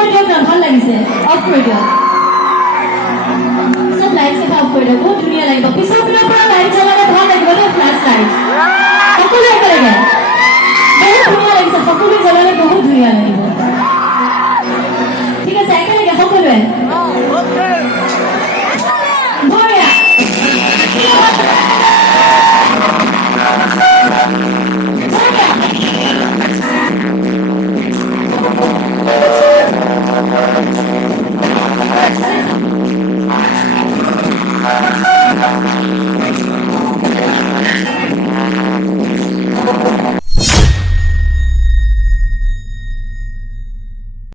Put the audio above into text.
কৰি দিয়ক না ভাল লাগিছে অফ কৰি দিয়ক সব লাইট সেটা অফ কৰি দিয়ক বহুত ধুনীয়া লাগিব পিছৰ পিনৰ পৰা লাইট জ্বলালে ভাল লাগিব দেই ফ্লাছ লাইট সকলো একেলগে বহুত ধুনীয়া লাগিছে সকলো জ্বলালে বহুত ধুনীয়া লাগিব